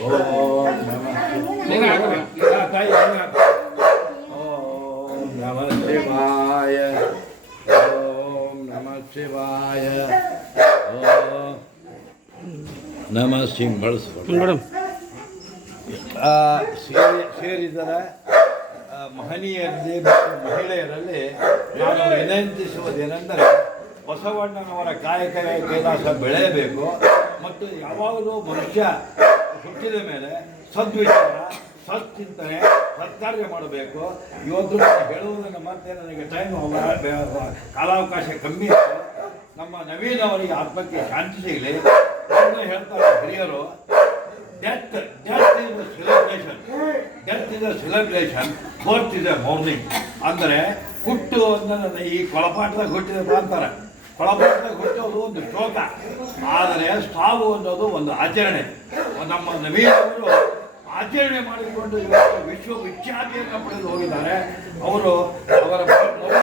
ಓಂ ನಮಃ ಶಿವಾಯ. ಓಂ ನಮಃ ಶಿವಾಯ. ಓಂ ನಮಃ ಸಿಂಗ್ ಬಳಸ್ಕೊಂಡು ಮೇಡಮ್ ಸೇರಿದರೆ ಮಹನೀಯರಲ್ಲಿ ಮತ್ತು ಮಹಿಳೆಯರಲ್ಲಿ ನಾನು ವಿನಂತಿಸುವುದೇನೆಂದರೆ ಬಸವಣ್ಣನವರ ಕಾಯಕವೇ ಕೈಲಾಸ ಬೆಳೆಯಬೇಕು ಮತ್ತು ಯಾವಾಗಲೂ ಮನುಷ್ಯ ಹುಟ್ಟಿದ ಮೇಲೆ ಸದ್ವಿಚಾರ ಸತ್ಚಿಂತನೆ ಸತ್ಕಾರ್ಯ ಮಾಡಬೇಕು. ಇವತ್ತು ನಾನು ಹೇಳುವುದನ್ನು ಮತ್ತೆ ನನಗೆ ಟೈಮ್ ಕಾಲಾವಕಾಶ ಕಮ್ಮಿ ಇತ್ತು. ನಮ್ಮ ನವೀನ್ ಅವರಿಗೆ ಆತ್ಮಕ್ಕೆ ಶಾಂತಿ ಸಿಗಲಿ. ಅದನ್ನೇ ಹೇಳ್ತಾರೆ ಹಿರಿಯರು, death is a celebration, death is a celebration, birth is a ಮೌರ್ನಿಂಗ್. ಅಂದರೆ ಹುಟ್ಟು ಅಂದರೆ ಈ ಕೊಳಪಾಟದಾಗ ಹುಟ್ಟಿದ ಅಂತಾರೆ. ಕೊಳಪಾಟದಾಗ ಹುಟ್ಟೋದು ಒಂದು ಶೋಕ, ಆದರೆ ಸಾವು ಅನ್ನೋದು ಒಂದು ಆಚರಣೆ. ನಮ್ಮ ನವೀನ್ ಅವರು ಆಚರಣೆ ಮಾಡಿಕೊಂಡು ಇವತ್ತು ವಿಶ್ವವಿಖ್ಯಾತಿಯನ್ನು ಪಡೆದು ಹೋಗಿದ್ದಾರೆ. ಅವರು